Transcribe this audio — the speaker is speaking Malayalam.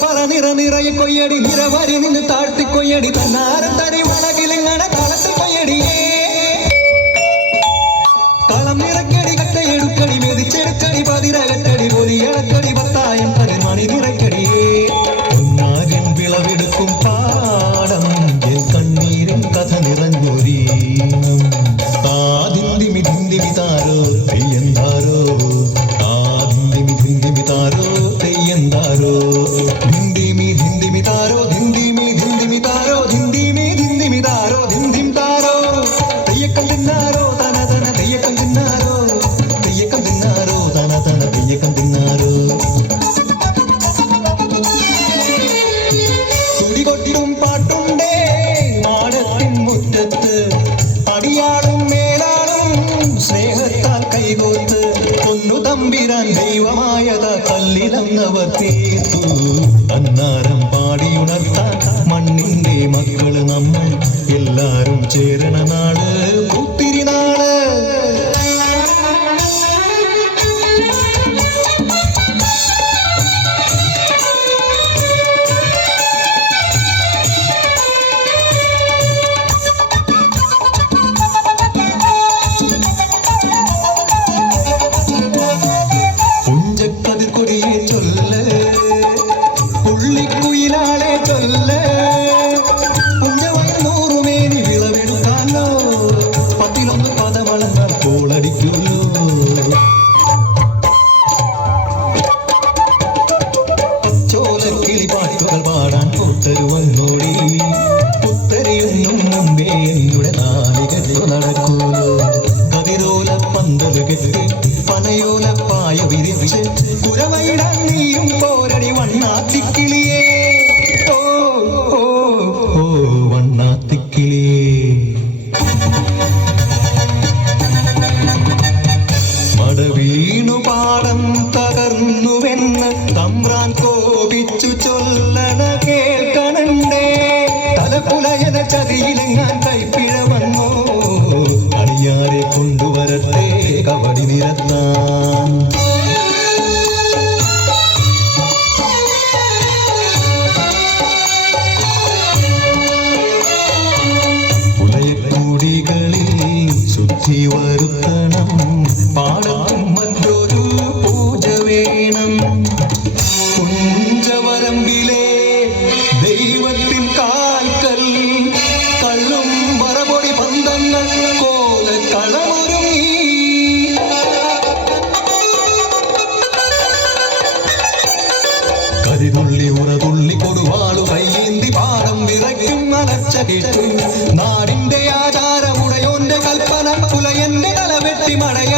പറ നിറയെ കൊയ്യടി നിരവരി നിന്ന് താഴ്ത്തി കൊയ്യടി തന്നാരം തരി വളകിലിങ്ങനെ താളത്തിൽ കൊയ്യടിയേ കളം നിറക്കടി കട്ടയെടുക്കടി മെതിച്ചെടുക്കടി പതിരകട്ടടി പൊലിയടക്കടി പത്തായം പതിമണി നിറക്കടിയേ ഒന്നാകൻ വിളവെടുക്കും പാടം എൻ കണ്ണീരിൻ കഥ നിറഞ്ഞൊരീ ദിന്ദിമി ദിന്ദിമി താരോ തെയ്യന്താരോ ദിന്ദിമി ദിന്ദിമി താരോ തെയ്യന്താരോ ധിന്ദിമി ധിന്ദിമി താരോ ധിന്ദിമി ധിന്ദിമി താരോ ധിന്ദിമി ധിന്ദിമി താരോ ധിന്ദിം താരോ തെയ്യക്കം തിന്നാരോ തന തന തെയ്യക്കം തിന്നാരോ തെയ്യക്കം തിന്നാരോ തന തന തെയ്യക്കം തിന്നാരോ തുടികൊട്ടിടും പാട്ടുണ്ടേ മാടത്തിൻ മുറ്റത്ത് അടിയാളും മേലാളും സ്നേഹത്താൽ കൈകോത്ത് പൊന്നു തമ്പിരാൻ ദൈവമായത കല്ലിലന്നവർ തീർത്തു അന്നാരം പാടിയുണർത്താൻ മണ്ണിന്റെ മക്കള് നമ്മൾ എല്ലാരും ചേരണ നാട് പുത്തിരി നാട് കൊടിയെ ചൊല്ല് പുള്ളിക്കുയിലാളെ ചൊല്ല് പുഞ്ചവന്നൂറുമേനി വിളവെടുക്കാലോ 11 പദമളന്നാൽ കോളടിക്കുമല്ലോ ചോലക്കിളി പാട്ടുകൾ പാടാൻ കൂട്ടരു വന്നോടി പുത്തരിയൊന്നും മുമ്പേ എന്നുടെ നാലികെട്ടു നടക്കൂലോ കതിരോല പന്തല് കെട്ടി പനയോല പായ വിരിച്ച് കുരവയിടാൻ നീയും പോരടി വണ്ണാത്തിക്കിളിയേ ഓ ഓ ഓ വണ്ണാത്തിക്കിളിയേ മടവീണു പാടം തകർന്നുവെന്ന് തമ്പ്രാൻ കോപിച്ചു ചൊല്ലണ കേൾക്കണണ്ടേ തലപുലയന ചതിയിലെങ്ങാൻ കൈപ്പിഴ വന്നോ അടിയാരെ കൊണ്ടുവരട്ടെ കവടി നിരത്താൻ ഉലയക്കൂടികളിൽ ശുദ്ധി വരുത്തണം പാടത്തും മറ്റൊരു പൂജ വേണം കുഞ്ചവരമ്പിലെ ദൈവത്തിൻ കാൽക്കൽ കള്ളും പറപൊടി പന്തങ്ങൾ കോല കളമൊരുങ്ങി കരിതുള്ളി ഉറതുള്ളി കൊടുവാളു കയ്യേന്തി പാടം വിറയ്ക്കും അലച്ച കേട്ടു നാടിന്റെ ആചാരമുടയോന്റെ കൽപ്പന പുലയന്റെ തലവെട്ടി മടയ